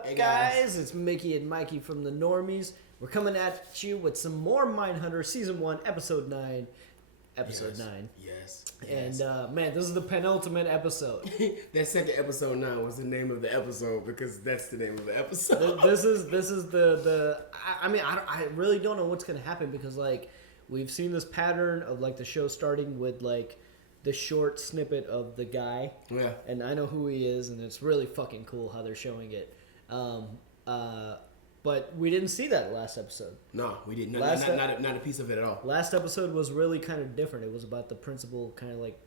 up, hey guys? It's Mickey and Mikey from the Normies. We're coming at you with some more Mindhunter Season 1, Episode 9. Episode 9. Yes. And, man, this is the penultimate episode. That second episode 9 was the name of the episode because that's the name of the episode. This is the I mean, I really don't know what's going to happen because, like, we've seen this pattern of, like, the show starting with, like, the short snippet of the guy. Yeah. And I know who he is, and it's really fucking cool how they're showing it. But we didn't see that last episode. No, we didn't. Not a piece of it at all. Last episode was really kind of different. It was about the principal kind of like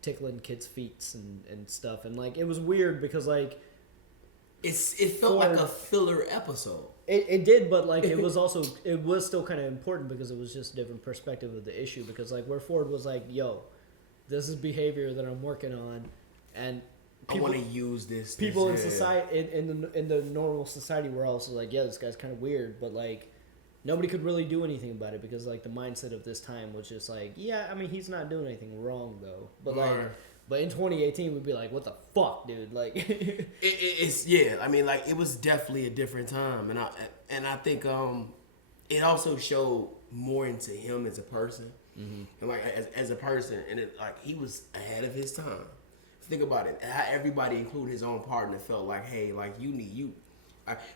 tickling kids' feet and stuff. And like it was weird because like it felt like a filler episode. It did, but like it was still kind of important because it was just a different perspective of the issue. Because like where Ford was like, "Yo, this is behavior that I'm working on," and people, I want to use this. People in society, in the normal society, were also like, "Yeah, this guy's kind of weird," but like nobody could really do anything about it because like the mindset of this time was just like, "Yeah, I mean, he's not doing anything wrong though," but like. But in 2018, we'd be like, "What the fuck, dude?" Like, it's yeah. I mean, like it was definitely a different time, and I think it also showed more into him as a person, and like as a person, and it like he was ahead of his time. Think about it. How everybody, including his own partner, felt like, "Hey, like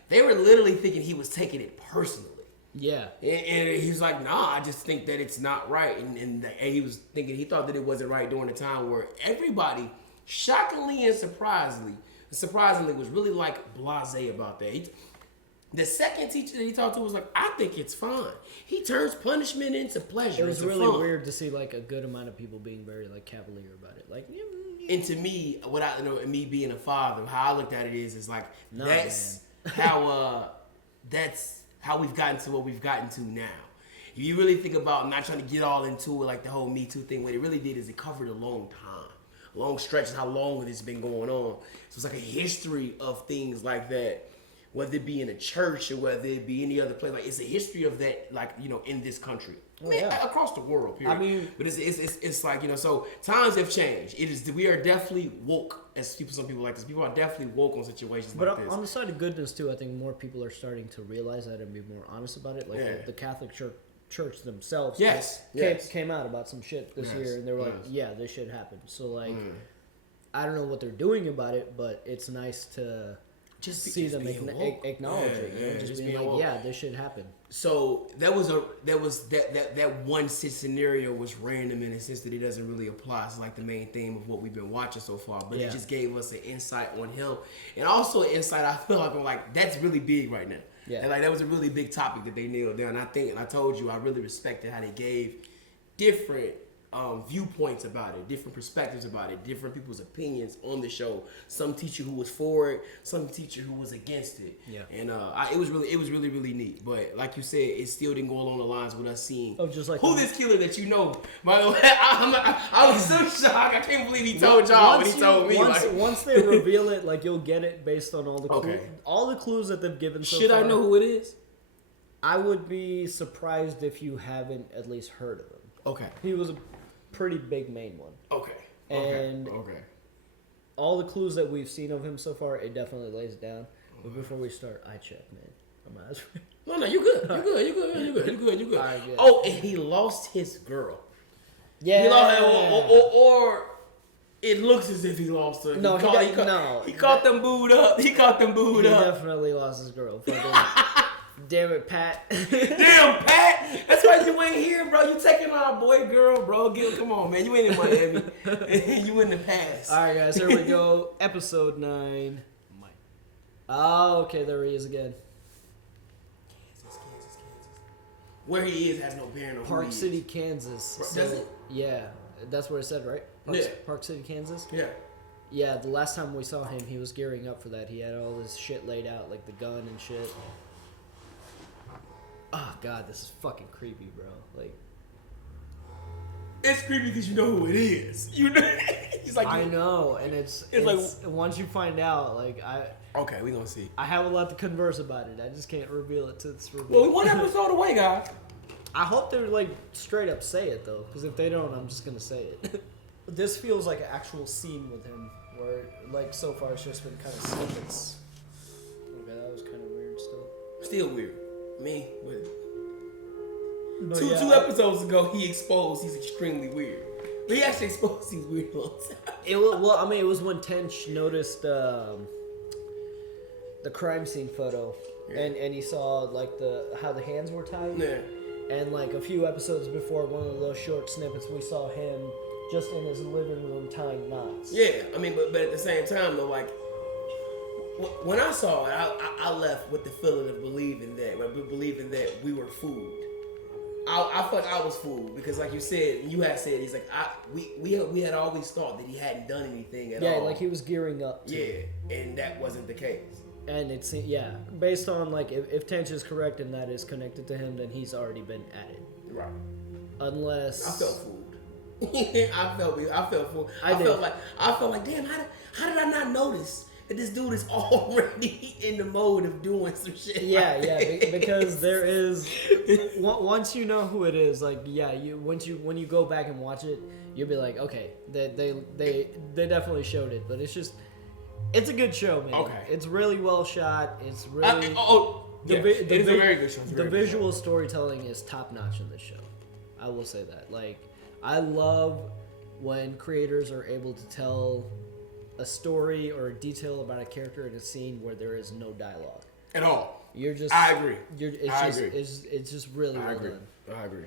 they were literally thinking he was taking it personally. Yeah, and he was like, "Nah, I just think that it's not right." And he was thinking he thought that it wasn't right during the time where everybody, shockingly and surprisingly, was really like blasé about that. The second teacher that he talked to was like, "I think it's fine." He turns punishment into pleasure. It was really weird to see like a good amount of people being very like cavalier about it. Like, and to me, me being a father, how I looked at it is like that's how we've gotten to what we've gotten to now. If you really think about, I'm not trying to get all into it, like the whole Me Too thing, what it really did is it covered a long time. A long stretch of how long it's been going on. So it's like a history of things like that, whether it be in a church or whether it be any other place. Like it's a history of that, like, in this country. Across the world, period. I mean, but it's like, so times have changed. We are definitely woke, as some people like this. People are definitely woke on situations like this. But on the side of goodness too, I think more people are starting to realize that and be more honest about it. Like the Catholic Church themselves, came out about some shit this year, and they were like, "Yeah, this shit happened." So like, I don't know what they're doing about it, but it's nice to just see them acknowledge it. Just being like, "Yeah, this shit happened." So that one scenario was random in a sense that it doesn't really apply. It's like the main theme of what we've been watching so far. But it just gave us an insight on him, and also an insight. I feel like I'm like that's really big right now. Yeah, and like that was a really big topic that they nailed down. And I told you I really respected how they gave different viewpoints about it, different perspectives about it, different people's opinions on the show. Some teacher who was for it, some teacher who was against it. Yeah, and it was really neat. But like you said, it still didn't go along the lines with us seeing who this killer that you know. By the way, I was so shocked. I can't believe he told y'all when he told me. Once they reveal it, like you'll get it based on all the clues that they've given so far. Should I know who it is? I would be surprised if you haven't at least heard of him. Okay, he was a pretty big main one. Okay. And all the clues that we've seen of him so far, it definitely lays it down. But before we start, I check, man. I'm asking. No, you good. You good. Right, oh, and he lost his girl. Yeah. He lost, or it looks as if he lost her. No, he caught them booed up. He definitely lost his girl. Damn it, Pat. Damn, Pat. That's why you ain't here, bro. You taking our boy, girl, bro. Come on, man. You ain't in Miami. You in the past. All right, guys. Here we go. Episode 9. Oh, okay. There he is again. Kansas. Where he is has no bearing on Park City, Kansas. Does it? Yeah. That's where it said, right? Park City, Kansas? Yeah. Yeah, the last time we saw him, he was gearing up for that. He had all this shit laid out, like the gun and shit. Oh god, this is fucking creepy, bro. Like, it's creepy because you know who it is. You know, he's like, I know, and it's like once you find out, like okay, we gonna see. I have a lot to converse about it. I just can't reveal it to this review. Well, we one episode away, guys. I hope they're like straight up say it though, because if they don't, I'm just gonna say it. This feels like an actual scene with him, where like so far it's just been kind of snippets. Still weird. Two episodes ago, he exposed he's extremely weird. But he actually exposed he's weird a long time. It was when Tench noticed the crime scene photo, and he saw like how the hands were tied. Yeah. And like a few episodes before, one of those short snippets, we saw him just in his living room tying knots. Yeah, but at the same time though, like when I saw it, I left with the feeling of believing that we were fooled. I felt like I was fooled because, like you said, he's like, we had always thought that he hadn't done anything at all. Yeah, like he was gearing up to. Yeah, and that wasn't the case. And it's, based on, like, if Tench is correct and that is connected to him, then he's already been at it. Right. Unless... I felt fooled. I felt fooled. I felt like, damn, how did I not notice that this dude is already in the mode of doing some shit? Yeah, because there is... Once you know who it is, like, when you go back and watch it, you'll be like, okay, they definitely showed it, but it's just... It's a good show, man. Okay. It's really well shot. It's really... it is a very good show. The visual storytelling is top notch in this show. I will say that. Like, I love when creators are able to tell a story or a detail about a character in a scene where there is no dialogue. At all. You're just... I agree. It's just really well done. I agree.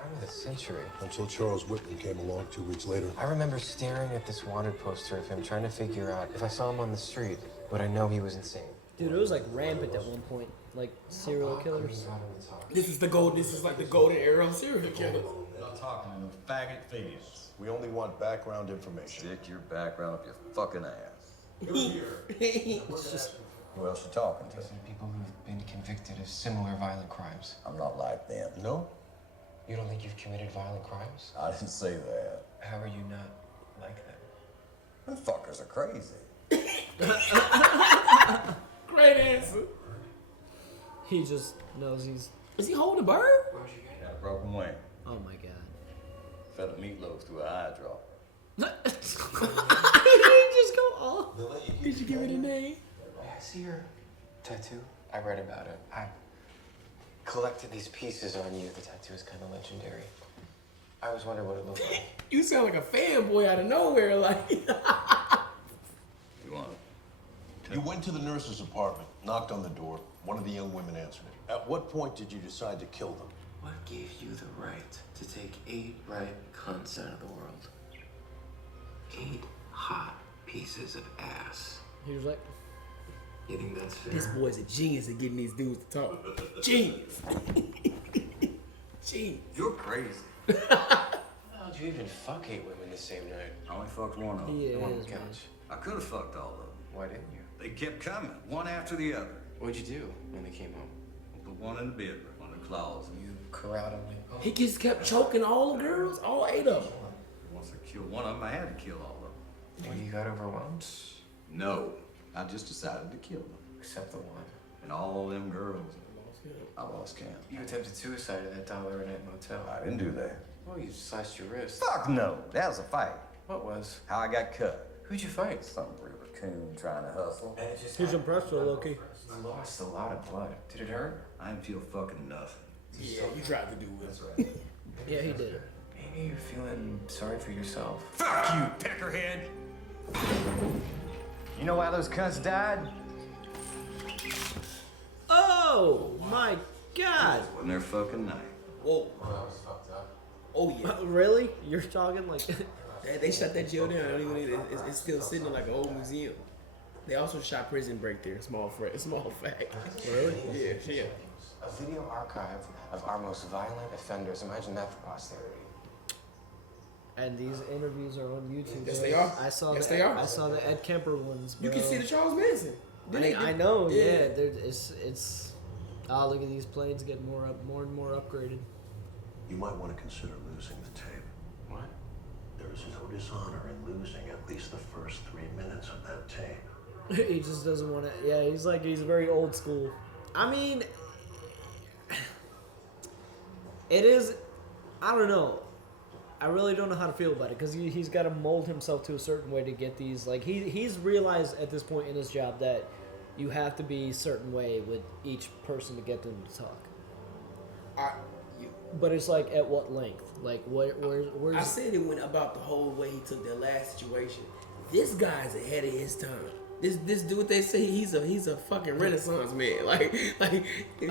Crime of the century. Until Charles Whitman came along 2 weeks later. I remember staring at this wanted poster of him, trying to figure out if I saw him on the street, would I know he was insane? Dude, it was like rampant at one point. Like serial killers. This is like the golden era of serial killers. Not talking to no faggot fetus. We only want background information. Stick your background up your fucking ass. It's just... Who else you talking to? These are people who've been convicted of similar violent crimes. I'm not like them. No? You don't think you've committed violent crimes? I didn't say that. How are you not like them? Them fuckers are crazy. Great answer. He just knows he's... Is he holding a bird? Got a broken wing. Oh my god. Fed a meatloaf through an eye drop. Did he just go off? Did you give it a name? I see your tattoo. I read about it. I collected these pieces on you. The tattoo is kind of legendary. I always wondered what it looked like. You sound like a fanboy out of nowhere, like. You want it? You went to the nurse's apartment, knocked on the door. One of the young women answered it. At what point did you decide to kill them? What gave you the right to take 8 right cunts out of the world? 8 hot pieces of ass. He was like... You think that's fair? This boy's a genius at getting these dudes to talk. Genius. Genius. You're crazy. How'd you even fuck 8 women the same night? I only fucked one of them. He On is, the man. couch. I could have fucked all of them. Why didn't you? They kept coming, one after the other. What'd you do when they came home? Put one in the bedroom, one in the closet. You corralled them. He just kept choking all the girls, all 8 of them. Once I killed one of them, I had to kill all of them. Well, you got overwhelmed? No, I just decided to kill them. Except the one. And all them girls, I lost count. You attempted suicide at that $1 a night motel. I didn't do that. Well, you sliced your wrist. Fuck no, that was a fight. What was? How I got cut. Who'd you fight? Some raccoon trying to hustle. He's impressed with Loki. You lost a lot of blood. Did it hurt? I didn't feel fucking nothing. Yeah, you tried to do it. Yeah, he did. Maybe you're feeling sorry for yourself. Fuck you, peckerhead! You know why those cunts died? Oh my god! Wasn't their fucking night. Whoa. Well, that was fucked up. Oh, yeah. Really? You're talking like... They shut that jail down. I don't even, it's still sitting in like an old museum. They also shot Prison Break there. Small fact. Really? Yeah. A video archive of our most violent offenders. Imagine that for posterity. And these interviews are on YouTube. Yes, they are. I saw they are. I saw the Ed Kemper ones. You bro. can see the Charles Manson. I know. Yeah. It's. Oh, look at these planes getting more and more upgraded. You might want to consider losing the tape. What? There is no dishonor in losing at least the first 3 minutes of that tape. He just doesn't want to. Yeah, he's very old school. I mean, it is. I don't know. I really don't know how to feel about it because he's got to mold himself to a certain way to get these. Like he's realized at this point in his job that you have to be a certain way with each person to get them to talk. But it's like, at what length? Like, where's... I said it went about the whole way he took that last situation. This guy's ahead of his time. This dude, they say he's a fucking Renaissance man. Like if you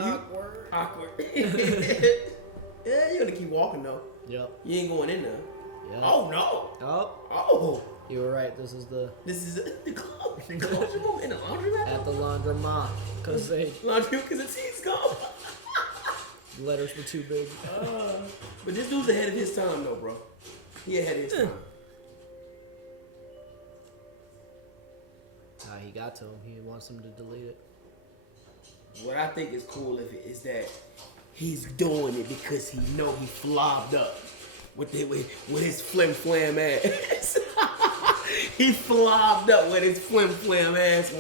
awkward. Yeah, you gotta keep walking though. Yep. You ain't going in there. Yep. Oh no. Oh. You were right. This is the clothes room in the laundromat. At the laundromat, cause the tea's gone. Letters were too big. But this dude's ahead of his time though, bro. He ahead of his time. He got to him. He wants him to delete it. What I think is cool is that he's doing it because he know he flopped up with his flim flam ass. He flopped up with his flim flam ass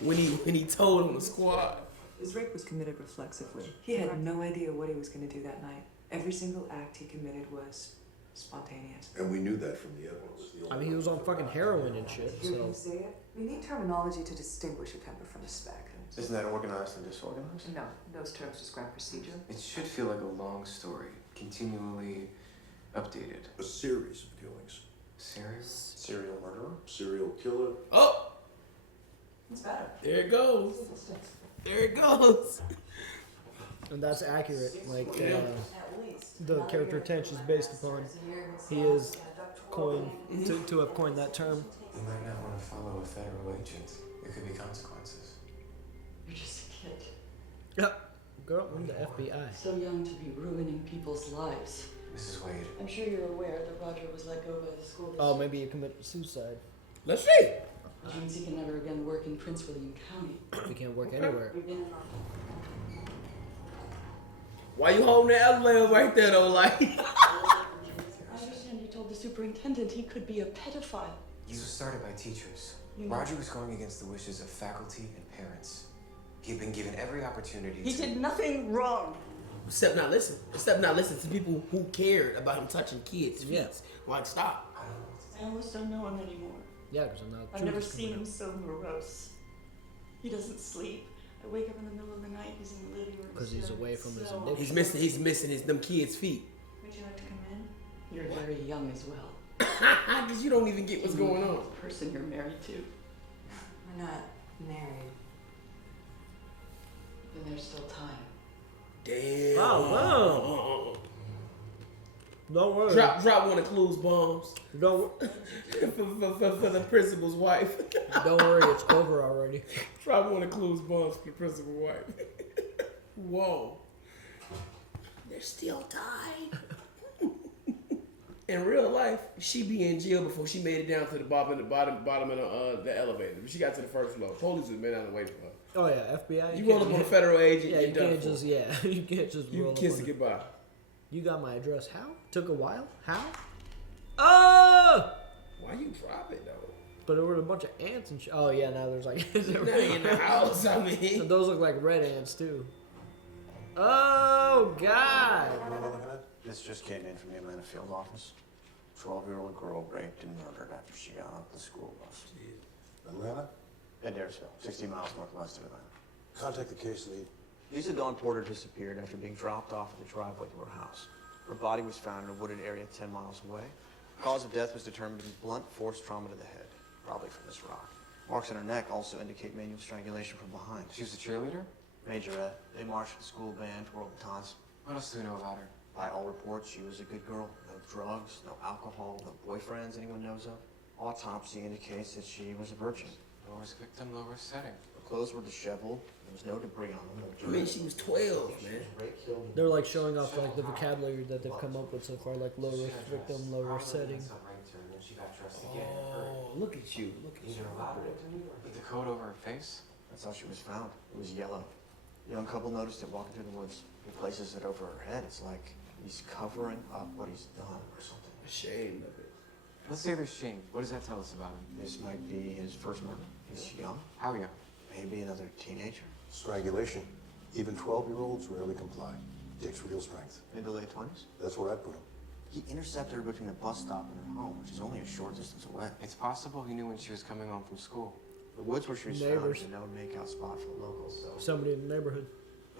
when he told on the squad. His rape was committed reflexively. He had no idea what he was going to do that night. Every single act he committed was spontaneous. And we knew that from the evidence. I mean, he was on fucking heroin and shit, Hear so... him say it? We need terminology to distinguish a Kemper from a Speck. Isn't that organized and disorganized? No, those terms describe procedure. It should feel like a long story, continually updated. A series of killings. Serial murderer? Serial killer. Oh! It's better. There it goes. There it goes. And that's accurate. Like, the character attention is based upon. He is coined, to have coined that term. You might not want to follow a federal agent. There could be consequences. You're just a kid. Girl, I'm the FBI. So young to be ruining people's lives. Mrs. Wade. I'm sure you're aware that Roger was let go by the school district. Oh, maybe he committed suicide. Let's see. Which means he can never again work in Prince William County. He can't work anywhere. Why you holding the elevator right there though, like? I understand you told the superintendent he could be a pedophile. These were started by teachers. You know. Roger was going against the wishes of faculty and parents. He'd been given every opportunity He to... did nothing wrong. Except not listen to people who cared about him touching kids' feet. Yeah. Like, stop. I almost don't know him anymore. Yeah, because I'm not... I've never seen him so morose. He doesn't sleep. I wake up in the middle of the night, he's in the living room. Because he's away from his so addiction. He's missing them kids' feet. Would you like to come in? You're very young as well. Because you don't even get what's going on. The person you're married to. We're not married. Then there's still time. Damn. Oh, wow. Don't worry. Drop one of Clue's bombs. Don't for the principal's wife. don't worry, it's over already. Drop one of Clue's bombs for the principal's wife. Whoa. There's still time. In real life, she be in jail before she made it down to the bottom of the elevator. She got to the first floor. Police was been down and waiting for her. Oh yeah, FBI. You roll up on a federal agent, Yeah, you're you done can't for. just you can't just You roll kiss up it on goodbye. You got my address. How? Took a while. How? Oh! Why you drop it though? But there were a bunch of ants and shit. Oh yeah, now there's like Now in the house, I mean. those look like red ants too. Oh God! This just came in from the Atlanta field office. 12-year-old girl raped and murdered after she got off the school bus. Atlanta? Adairsville, 60 miles northwest of Atlanta. Contact the case lead. Lisa Dawn Porter disappeared after being dropped off at the driveway to her house. Her body was found in a wooded area 10 miles away. Cause of death was determined to be blunt force trauma to the head, probably from this rock. Marks on her neck also indicate manual strangulation from behind. She was a cheerleader? Majorette. They marched with the school band, twirled batons. What else do we know about her? By all reports, she was a good girl. No drugs, no alcohol, no boyfriends anyone knows of. Autopsy indicates that she was a virgin. Low-risk victim, low-risk setting. Her clothes were disheveled. There was no debris on them. I mean, she was 12, man. They're like showing off like the vocabulary that they've come up with so far, like low risk victim, low risk setting. Oh, look at you. Look at you. With the coat over her face? That's how she was found. It was yellow. The young couple noticed it walking through the woods. He places it over her head. It's like he's covering up what he's done or something. Ashamed of it. Let's say there's shame. What does that tell us about him? This might be his first murder. He's young. How young? Maybe another teenager. Strangulation. Even 12-year-olds rarely comply. Takes real strength. Mid to late 20s. That's where I'd put him. He intercepted her between a bus stop and her home, which is only a short distance away. It's possible he knew when she was coming home from school. The woods where she was found Neighbors. is a known makeout spot for the locals, so Somebody in the neighborhood.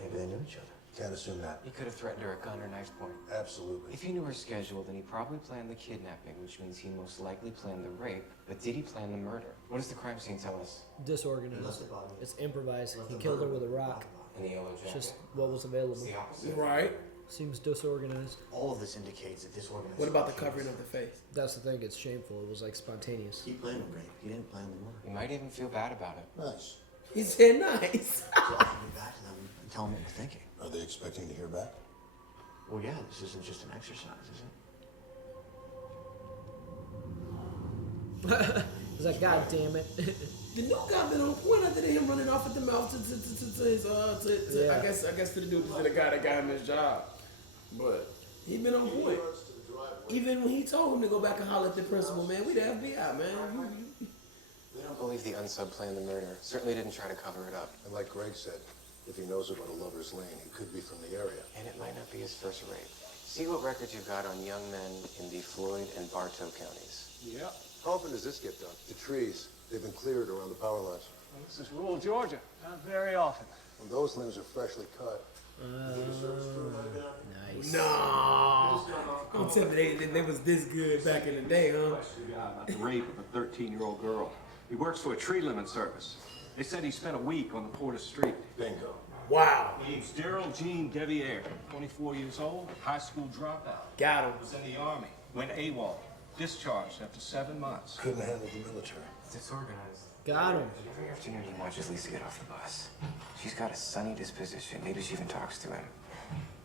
Maybe they knew each other. Can't assume that. He could have threatened her at gun or knife point. Absolutely. If he knew her schedule, then he probably planned the kidnapping, which means he most likely planned the rape. But did he plan the murder? What does the crime scene tell us? Disorganized. It's improvised. He killed her with a rock. In the yellow It's jacket. just what was available. It's the opposite. Right. Seems disorganized. all of this indicates that this organization. What about the covering of the face? That's the thing. It's shameful. It was like spontaneous. He planned the rape. He didn't plan the murder. He might even feel bad about it. Nice. He said nice. So I'll be back to them and tell them what we're thinking. Are they expecting to hear back? Well, yeah, this isn't just an exercise, is it? He's like, God damn it. The new guy been on point after him running off at the mouth to his Yeah. I guess to the dude, to the guy that got him his job. But he been on point. Even when he told him to go back and holler at the principal, man, we the FBI, man. We don't believe the unsub planned the murder. Certainly didn't try to cover it up. And like Greg said, if he knows about a lover's lane, he could be from the area. And it might not be his first rape. See what records you've got on young men in the Floyd and Bartow counties. Yeah. How often does this get done? The trees, they've been cleared around the power lines. Well, this is rural Georgia. Not very often. When those limbs are freshly cut, Nice. No. Don't tell me they was this good back in the day, huh? About the rape of a 13-year-old girl. He works for a tree limit service. They said he spent a week on the Porter Street. bingo. Wow. Name's Daryl Gene Deviere, 24 years old, high school dropout. Got him. Was in the Army, went AWOL, discharged after 7 months. Couldn't handle the military. Disorganized. Got him. Every afternoon he watches Lisa get off the bus. She's got a sunny disposition. Maybe she even talks to him.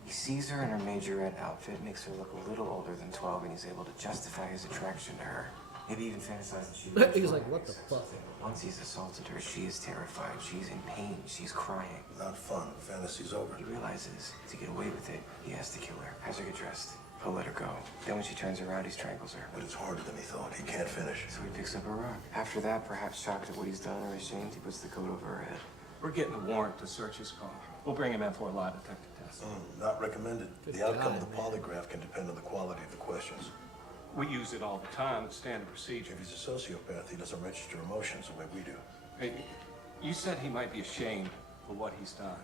He sees her in her majorette outfit, makes her look a little older than 12, and he's able to justify his attraction to her. Maybe even fantasize that she He's like, what the fuck? Once he's assaulted her, she is terrified. She's in pain. She's crying. Not fun. Fantasy's over. He realizes to get away with it, he has to kill her. Has her get dressed. He'll let her go. Then when she turns around, he strangles her. But it's harder than he thought. He can't finish. So he picks up a rock. After that, perhaps shocked at what he's done or ashamed, he puts the coat over her head. We're getting a warrant to search his car. We'll bring him in for a lie detector test. Not recommended. Good The outcome God, of the man. polygraph can depend on the quality of the questions. We use it all the time. It's standard procedure. If he's a sociopath, he doesn't register emotions the way we do. Hey, you said he might be ashamed for what he's done.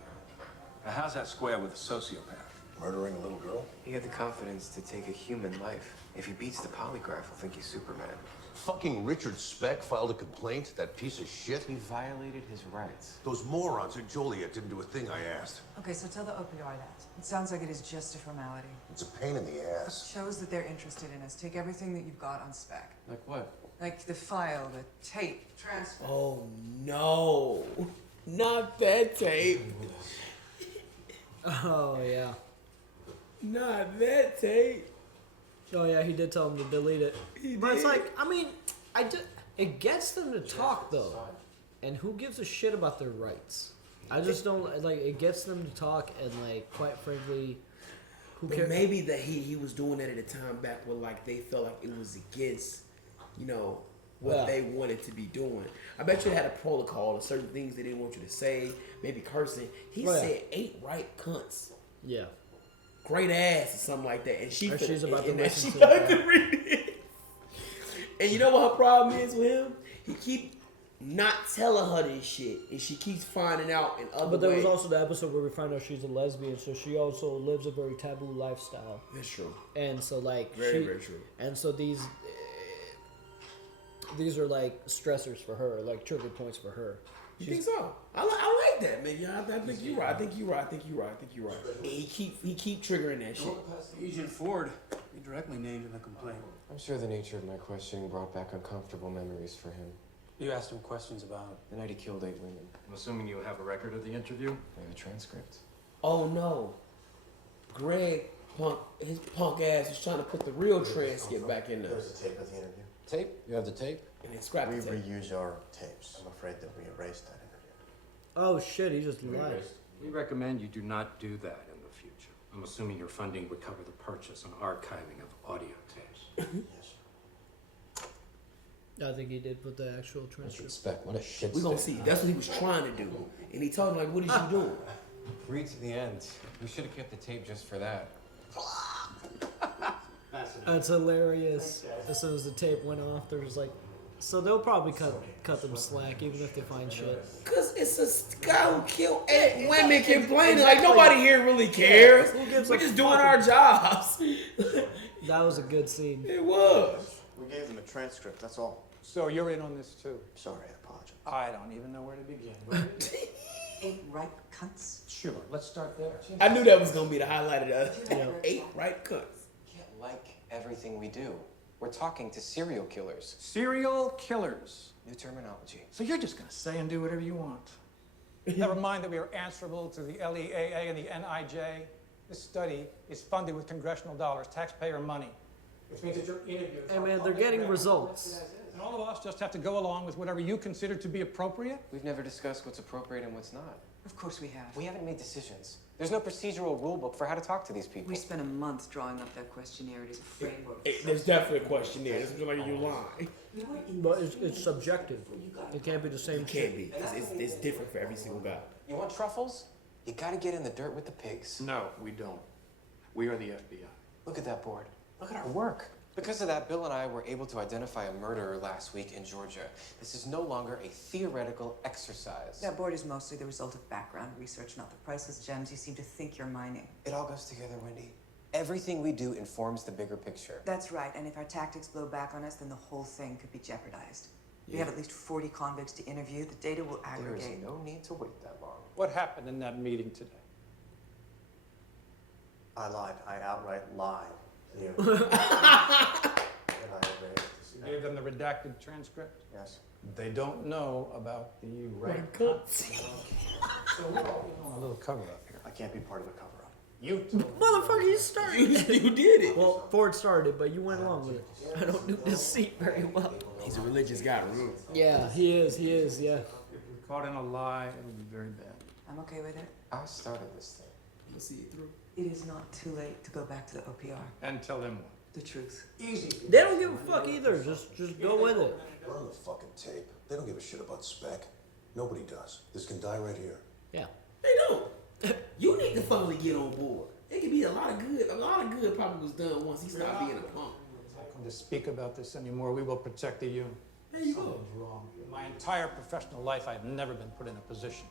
Now, how's that square with a sociopath? Murdering a little girl? He had the confidence to take a human life. If he beats the polygraph, he'll think he's Superman. Fucking Richard Speck filed a complaint, that piece of shit. He violated his rights. Those morons at Joliet didn't do a thing I asked. Okay, so tell the opioid act. It sounds like it is just a formality. It's a pain in the ass. Shows that they're interested in us. Take everything that you've got on spec. Like what? Like the file, the tape, transfer. Oh no. Not that tape. Oh, yeah. Not that tape. Oh, yeah, he did tell him to delete it. But it's like, I mean, it gets them to talk, though. And who gives a shit about their rights? I just don't, like, it gets them to talk, and, like, quite frankly, who But cares? maybe that he was doing that at a time back where like they felt like it was against, what Yeah. they wanted to be doing. I bet you had a protocol of certain things they didn't want you to say, maybe cursing. He Oh, yeah. said 8 right cunts. Yeah. Great ass or something like that. And Or she's about to and listen she to about it. to read it. And you know what her problem is with him? He keep not telling her this shit, and she keeps finding out in other But there was ways. also the episode where we find out she's a lesbian, so she also lives a very taboo lifestyle. That's true. And so, like, Very, very true. And so these are like stressors for her, like trigger points for her. You think so? I like that, man. Yeah, I think you're right. I think you're right. And he keep triggering that shit. Agent Ford, he directly named in the complaint. I'm sure the nature of my questioning brought back uncomfortable memories for him. You asked him questions about The night he killed 8 women. I'm assuming you have a record of the interview? I have a transcript. Oh no, Greg his punk ass was trying to put the real transcript back in there. There's a tape of the interview. Tape? You have the tape? And then scrap We the tape. reuse our tapes. I'm afraid that we erased that interview. Oh shit, he just lied. We recommend you do not do that in the future. I'm assuming your funding would cover the purchase and archiving of audio tapes. Yes. I think he did put the actual Richard transcript. Speck, what a shit We gonna stick. see. That's what he was trying to do. And he told him like, "What is you doing?" Read to the end. We should have kept the tape just for that. That's hilarious. As soon as the tape went off, there was like So they'll probably cut them slack even if they find shit. Cause it's a guy who killed 8 women complaining like nobody here really cares. We're just doing our jobs. That was a good scene. It was. We gave them a transcript, that's all. So you're in on this too? Sorry, I apologize. I don't even know where to begin. 8 right cunts. Sure, let's start there. I knew that was gonna be the highlight of the 8 right cunts. You can't like everything we do. We're talking to serial killers. Serial killers. New terminology. So you're just going to say and do whatever you want. Never mind that we are answerable to the LEAA and the NIJ. This study is funded with congressional dollars, taxpayer money. Which means that your interviews Hey man, they're getting results. And all of us just have to go along with whatever you consider to be appropriate. We've never discussed what's appropriate and what's not. Of course we have. We haven't made decisions. There's no procedural rule book for how to talk to these people. We spent a month drawing up that questionnaire. It is a framework. There's definitely a questionnaire. It's like you lying. But it's subjective. It can't be the same. It can't be. It's different for every single guy. You want truffles? You gotta get in the dirt with the pigs. No, we don't. We are the FBI. Look at that board. Look at our work. Because of that, Bill and I were able to identify a murderer last week in Georgia. This is no longer a theoretical exercise. That board is mostly the result of background research, not the priceless gems you seem to think you're mining. It all goes together, Wendy. Everything we do informs the bigger picture. That's right, and if our tactics blow back on us, then the whole thing could be jeopardized. We have at least 40 convicts to interview. The data will aggregate. There is no need to wait that long. What happened in that meeting today? I lied. I outright lied. You gave them the redacted transcript? Yes. They don't know about the right cuts. So we're all on a little cover-up here. I can't be part of a cover-up. You Motherfucker, you started. You did it. Well, Ford started, but you went along with it. I don't do deceit very well. He's a religious guy, remember? Yeah, he is, yeah. If we're caught in a lie, it'll be very bad. I'm okay with it. I started this thing. Let's see it through. It is not too late to go back to the OPR. And tell them what? The truth. Easy. They don't give a fuck either. Just go with it. Run the fucking tape. They don't give a shit about Speck. Nobody does. This can die right here. Yeah. They don't. You need to finally get on board. It could be a lot of good. A lot of good probably was done once he stopped being a punk. I'm not going to speak about this anymore. We will protect the unit. There you go. Something's wrong. In my entire professional life, I have never been put in a position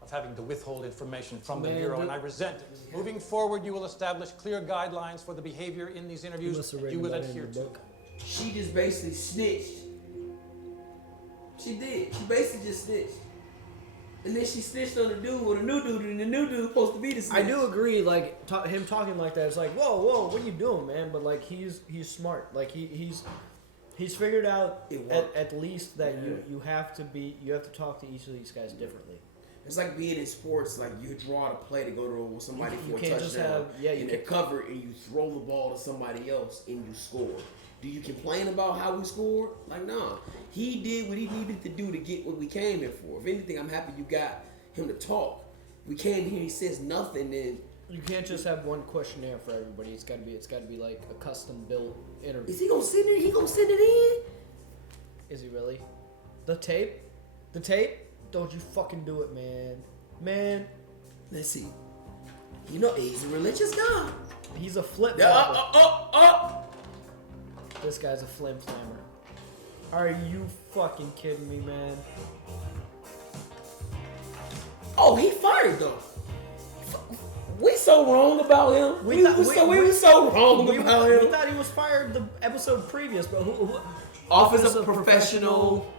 of having to withhold information from the Bureau, and I resent it. Moving forward, you will establish clear guidelines for the behavior in these interviews, and you will adhere to them. She just basically snitched. She did. She basically just snitched. And then she snitched on the dude with a new dude, and the new dude supposed to be the snitch. I do agree, like, him talking like that, it's like, whoa, what are you doing, man? But, like, he's smart. Like, he's figured out at least that you have to talk to each of these guys differently. It's like being in sports, like you draw the play to go to somebody for a can't touchdown, just have, and they're covered, and you throw the ball to somebody else, and you score. Do you complain about how we scored? Like, nah. He did what he needed to do to get what we came here for. If anything, I'm happy you got him to talk. We came here, he says nothing, then... You can't just have one questionnaire for everybody. It's gotta be like a custom built interview. Is he gonna send it? He gonna send it in? Is he really? The tape? Don't you fucking do it, man. Let's see. You know, he's a religious guy. He's a flip flopper. This guy's a flim flammer. Are you fucking kidding me, man? Oh, he fired though. We so wrong about him. We were so wrong about him. We thought he was fired the episode previous, but who Office of Professional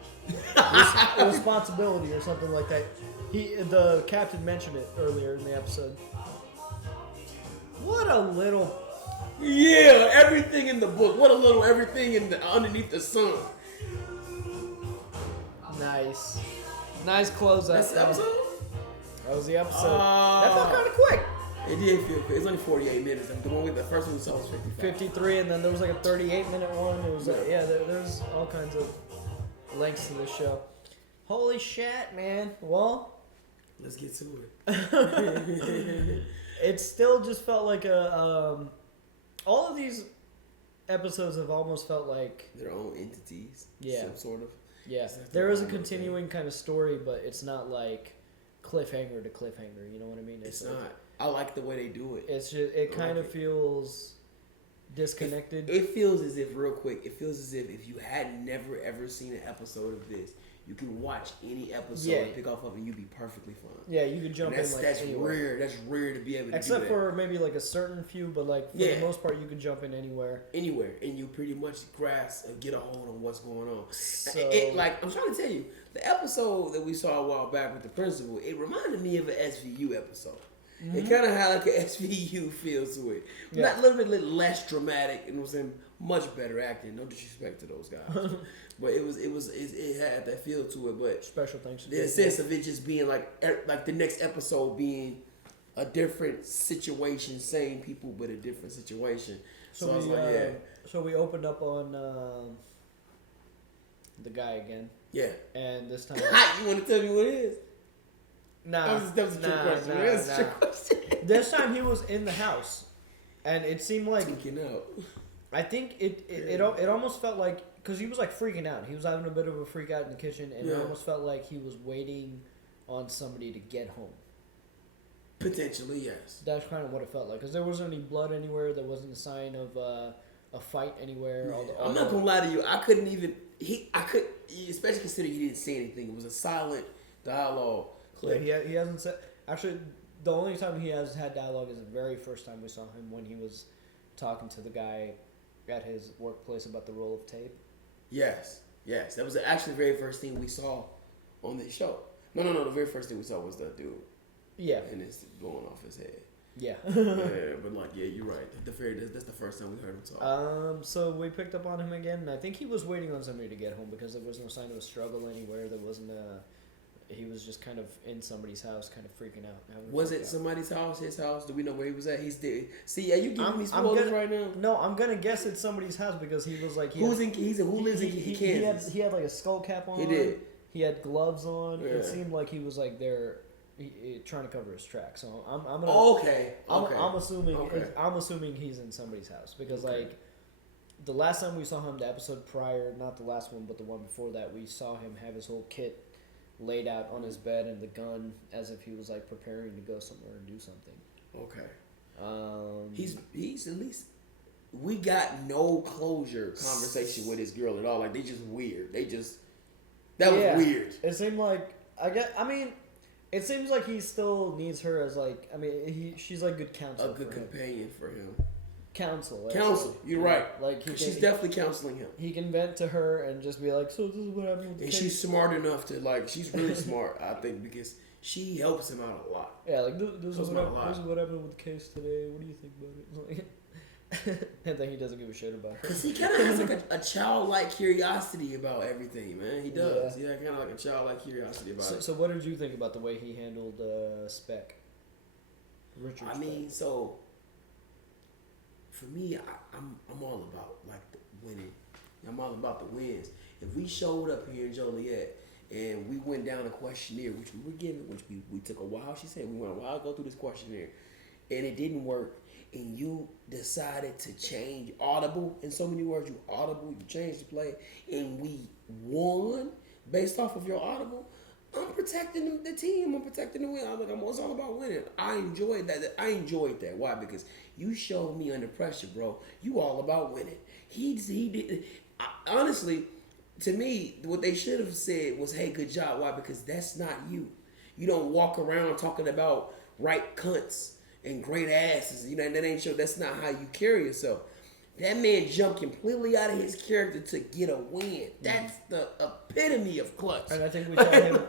Responsibility or something like that. The captain mentioned it earlier in the episode. What a little... Yeah, everything in the book. What a little everything underneath the sun. Nice closeout. That's the episode? That was the episode. That felt kind of quick. It did feel quick. It was only 48 minutes. The first one we saw was 55. 53, and then there was like a 38-minute one. It was there's all kinds of lengths to this show. Holy shit, man. Well, let's get to it. It still just felt like all of these episodes have almost felt like their own entities. Yeah. Some sort of. Yeah. There is a continuing kind of story, but it's not like cliffhanger to cliffhanger. You know what I mean? It's not. I like the way they do it. It's just, it kind of feels disconnected. It feels as if, real quick, if you had never ever seen an episode of this, you can watch any episode and pick off of it and you'd be perfectly fine. Yeah, you could jump in like that's anywhere. rare. That's rare to be able to Except do that. for maybe like a certain few, but like for the most part, you could jump in anywhere. Anywhere, and you pretty much grasp and get a hold on what's going on. So, I'm trying to tell you, the episode that we saw a while back with the principal, it reminded me of an SVU episode. Mm-hmm. It kind of had like an SVU feel to it. Yeah. Not a little bit less dramatic, and it was in much better acting. No disrespect to those guys, but it had that feel to it. But special thanks. The sense of it just being like the next episode being a different situation, same people but a different situation. So I was so we opened up on the guy again. Yeah. And this time, you want to tell me what it is? Nah, that was a trick question. This time he was in the house, and it seemed like out. I think it almost felt like, because he was like freaking out. He was having a bit of a freak out in the kitchen, and it almost felt like he was waiting on somebody to get home. Potentially, yes. That's kind of what it felt like, because there wasn't any blood anywhere. There wasn't a sign of a fight anywhere. Yeah. I'm not gonna lie to you. I couldn't even. Especially considering he didn't say anything. It was a silent dialogue. Yeah, he hasn't said. Actually, the only time he has had dialogue is the very first time we saw him when he was talking to the guy at his workplace about the roll of tape. Yes. That was actually the very first thing we saw on this show. No. The very first thing we saw was that dude. Yeah. And it's blowing off his head. Yeah. You're right. That's the first time we heard him talk. So we picked up on him again, and I think he was waiting on somebody to get home because there was no sign of a struggle anywhere. There wasn't he was just kind of in somebody's house, kind of freaking out. Was it somebody's house, his house? Do we know where he was at? He's dead. See, you giving me spoilers right now? No, I'm gonna guess it's somebody's house because he was like... Who lives in Kansas? He had like a skull cap on. He did. He had gloves on. Yeah. It seemed like he was like there... trying to cover his tracks. So I'm gonna... Okay. I'm assuming he's in somebody's house because like the last time we saw him, the episode prior, not the last one but the one before that, we saw him have his whole kit laid out on his bed and the gun as if he was like preparing to go somewhere and do something. Okay. He's at least, we got no closure conversation with his girl at all. Like they just weird. Was weird. It seemed like it seems like he still needs her as like, she's like good counsel. A good companion for him. Counsel. You're right. Like she's definitely counseling him. He can vent to her and just be like, "So this is what happened with the case." She's smart enough to she's really smart, I think, because she helps him out a lot. Yeah, like this is what happened with the case today. What do you think about it? And then he doesn't give a shit about her. Because he kind of has like a childlike curiosity about everything, man. He does. Yeah, kind of like a childlike curiosity about it. So what did you think about the way he handled Speck? Richard Speck. So for me, I'm all about like the winning. I'm all about the wins. If we showed up here in Joliet and we went down a questionnaire, which we were given, which we took a while, she said we went a while to go through this questionnaire, and it didn't work, and you decided to change audible, in so many words, you changed the play, and we won based off of your audible, I'm protecting the team. I'm protecting the win. It's all about winning. I enjoyed that. Why? Because you showed me under pressure, bro. You all about winning. He did. Honestly, to me, what they should have said was, "Hey, good job." Why? Because that's not you. You don't walk around talking about right cunts and great asses. You know, that ain't sure. That's not how you carry yourself. That man jumped completely out of his character to get a win. That's the epitome of clutch. And I think we saw him.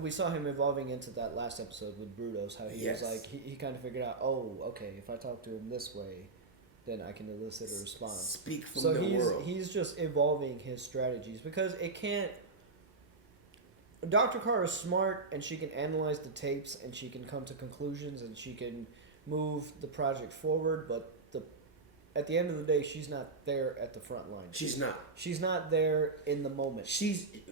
We saw him evolving into that last episode with Brutos. How he was like, he kind of figured out, oh, okay, if I talk to him this way, then I can elicit a response. Speak from the world. He's just evolving his strategies because it can't. Dr. Carr is smart, and she can analyze the tapes, and she can come to conclusions, and she can move the project forward, but at the end of the day, she's not there at the front line. She's not. She's not there in the moment.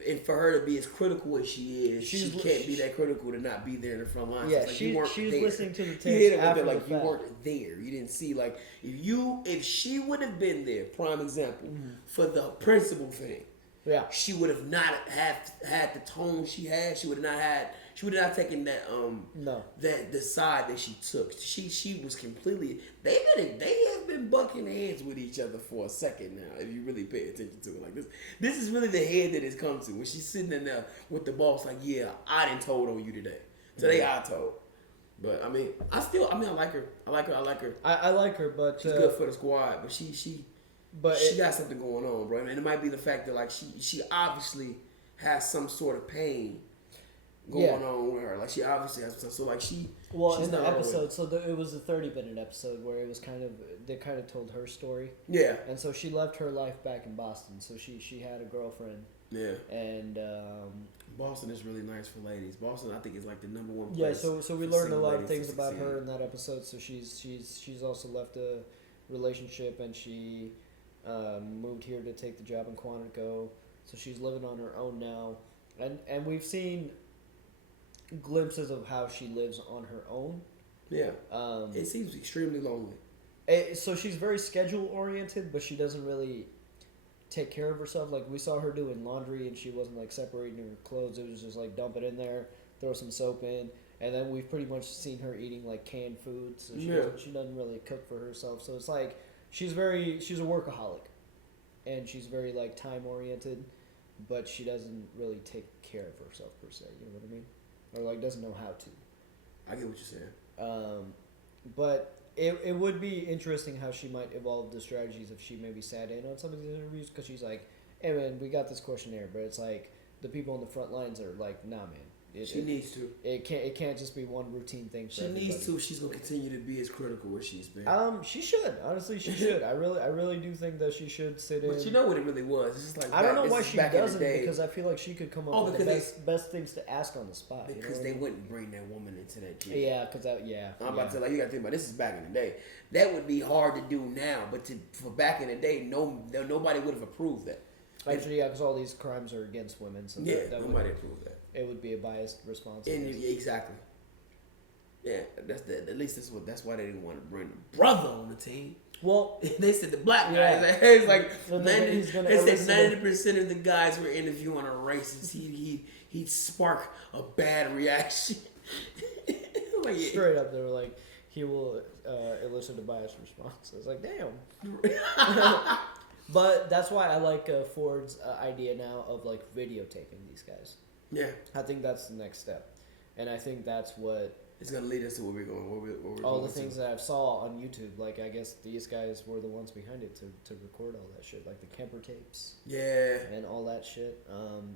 And for her to be as critical as she is, she can't be that critical to not be there in the front line. Yeah, she's listening to the tapes after the fact. You weren't there. You didn't see, like, if she would have been there, prime example, for the principal thing, yeah, she would have not had the tone she had. She would have not had taken that that the side that she took. She was completely. They have been bucking heads with each other for a second now. If you really pay attention to it, like this is really the head that it's come to when she's sitting in there with the boss. Like, yeah, I didn't told on you today. Today I told. But I mean, I like her. I like her, but she's good for the squad. But she got something going on, bro. And it might be the fact that like she obviously has some sort of pain going on with her. Like she obviously has some. So like she's in the episode. So it was a 30-minute episode where it was they kind of told her story. Yeah. And so she left her life back in Boston. So she had a girlfriend. Yeah. And Boston is really nice for ladies. Boston, I think, is like the number one place. Yeah. So we learned a lot of things about her in that episode. So she's also left a relationship, and she moved here to take the job in Quantico. So she's living on her own now, and we've seen glimpses of how she lives on her own. Yeah. It seems extremely lonely. So she's very schedule oriented, but she doesn't really take care of herself. Like we saw her doing laundry, and she wasn't like separating her clothes. It was just like dump it in there, throw some soap in, and then we've pretty much seen her eating like canned food. So she doesn't really cook for herself. So it's like she's a workaholic, and she's very like time oriented, but she doesn't really take care of herself per se. You know what I mean? Or like doesn't know how to. I get what you're saying. But it would be interesting how she might evolve the strategies if she maybe sat in on some of these interviews, because she's like, hey man, we got this questionnaire, but it's like the people on the front lines are like, nah man. She needs to. It can't just be one routine thing. She needs to. She's gonna continue to be as critical as she's been. She should. Honestly, she should. I really do think that she should sit in. But you know what it really was. It's just like I don't know why she doesn't, because I feel like she could come up with the best things to ask on the spot. Because they wouldn't bring that woman into that gym. Yeah, because I'm about to you got to think about this is back in the day. That would be hard to do now, but for back in the day, nobody would have approved that. Actually, yeah, because all these crimes are against women, so nobody approved that. It would be a biased response. Exactly. Yeah, at least that's why they didn't want to bring the brother on the team. Well, they said the black guys. Yeah. It's like 90% of the guys we're interviewing are racist. He'd spark a bad reaction. Like, straight up, they were like, he will elicit a biased response. I was like, damn. But that's why I like Ford's idea now of like videotaping these guys. Yeah, I think that's the next step, and I think that's what it's gonna lead us to where we're going. Where we're all the things that I saw on YouTube. Like I guess these guys were the ones behind it to record all that shit, like the Kemper tapes. Yeah, and all that shit.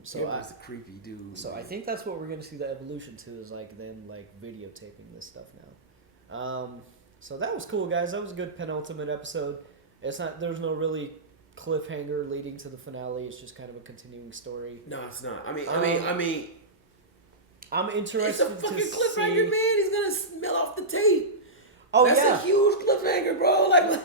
So Kemper's a creepy dude. So I think that's what we're gonna see the evolution to, is like them like videotaping this stuff now. So that was cool, guys. That was a good penultimate episode. There's no really cliffhanger leading to the finale. It's just kind of a continuing story. No, it's not. I mean, I'm interested. It's a fucking cliffhanger, man. He's gonna smell off the tape. Oh, that's a huge cliffhanger, bro. Like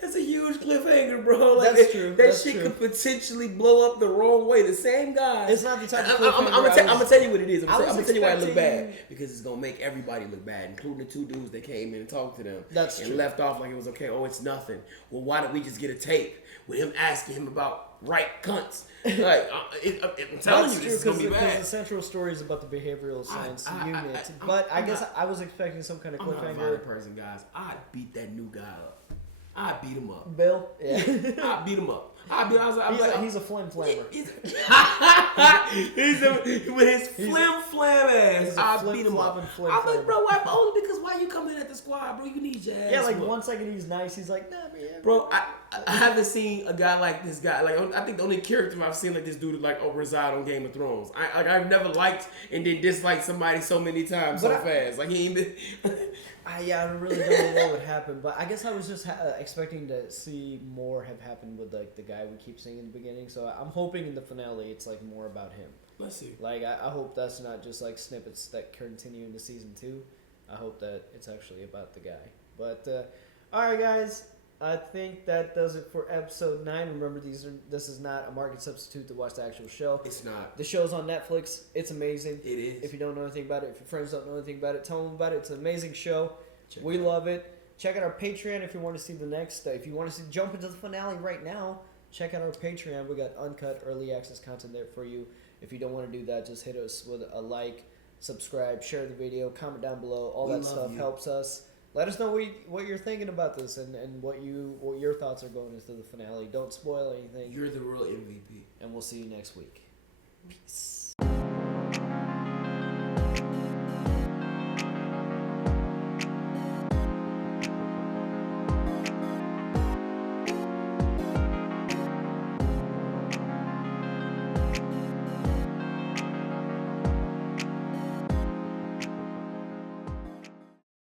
that's a huge cliffhanger, bro. Like, that's true. That shit could potentially blow up the wrong way. The same guy. It's not the type of cliffhanger. I'm gonna tell you what it is. I'm gonna tell you why it look bad, because it's gonna make everybody look bad, including the two dudes that came in and talked to them. That's true. And left off like it was okay. Oh, it's nothing. Well, why don't we just get a tape with him asking him about right cunts? Like I'm telling you, this is gonna be bad. The central story is about the behavioral science unit, but I guess I was expecting some kind of cliffhanger. I'm not a violent person, guys. I'd beat that new guy up. I'd beat him up. Bill? Yeah. I'd beat him up. He's a flim flammer. With his flim flam ass. I'd beat him up. I'm like, bro, only because why you coming at the squad, bro? You need your ass. Yeah, like 1 second he's nice. He's like, nah, man. Bro, I haven't seen a guy like this guy. Like, I think the only character I've seen like this dude like reside on Game of Thrones. I've never liked and then disliked somebody so many times fast. Like he ain't been. I really don't know what would happen, but I guess I was just expecting to see more have happened with like the guy we keep seeing in the beginning. So I'm hoping in the finale it's like more about him. Let's see. Like I hope that's not just like snippets that continue into season 2. I hope that it's actually about the guy. But all right, guys, I think that does it for episode 9. Remember, this is not a market substitute to watch the actual show. It's not. The show's on Netflix. It's amazing. It is. If you don't know anything about it, if your friends don't know anything about it, tell them about it. It's an amazing show. We love it. Check out our Patreon if you want to see the next. If you want to jump into the finale right now, check out our Patreon. We got uncut early access content there for you. If you don't want to do that, just hit us with a like, subscribe, share the video, comment down below. All that stuff helps us. Let us know what you're thinking about this and what your thoughts are going into the finale. Don't spoil anything. You're the real MVP. And we'll see you next week. Peace.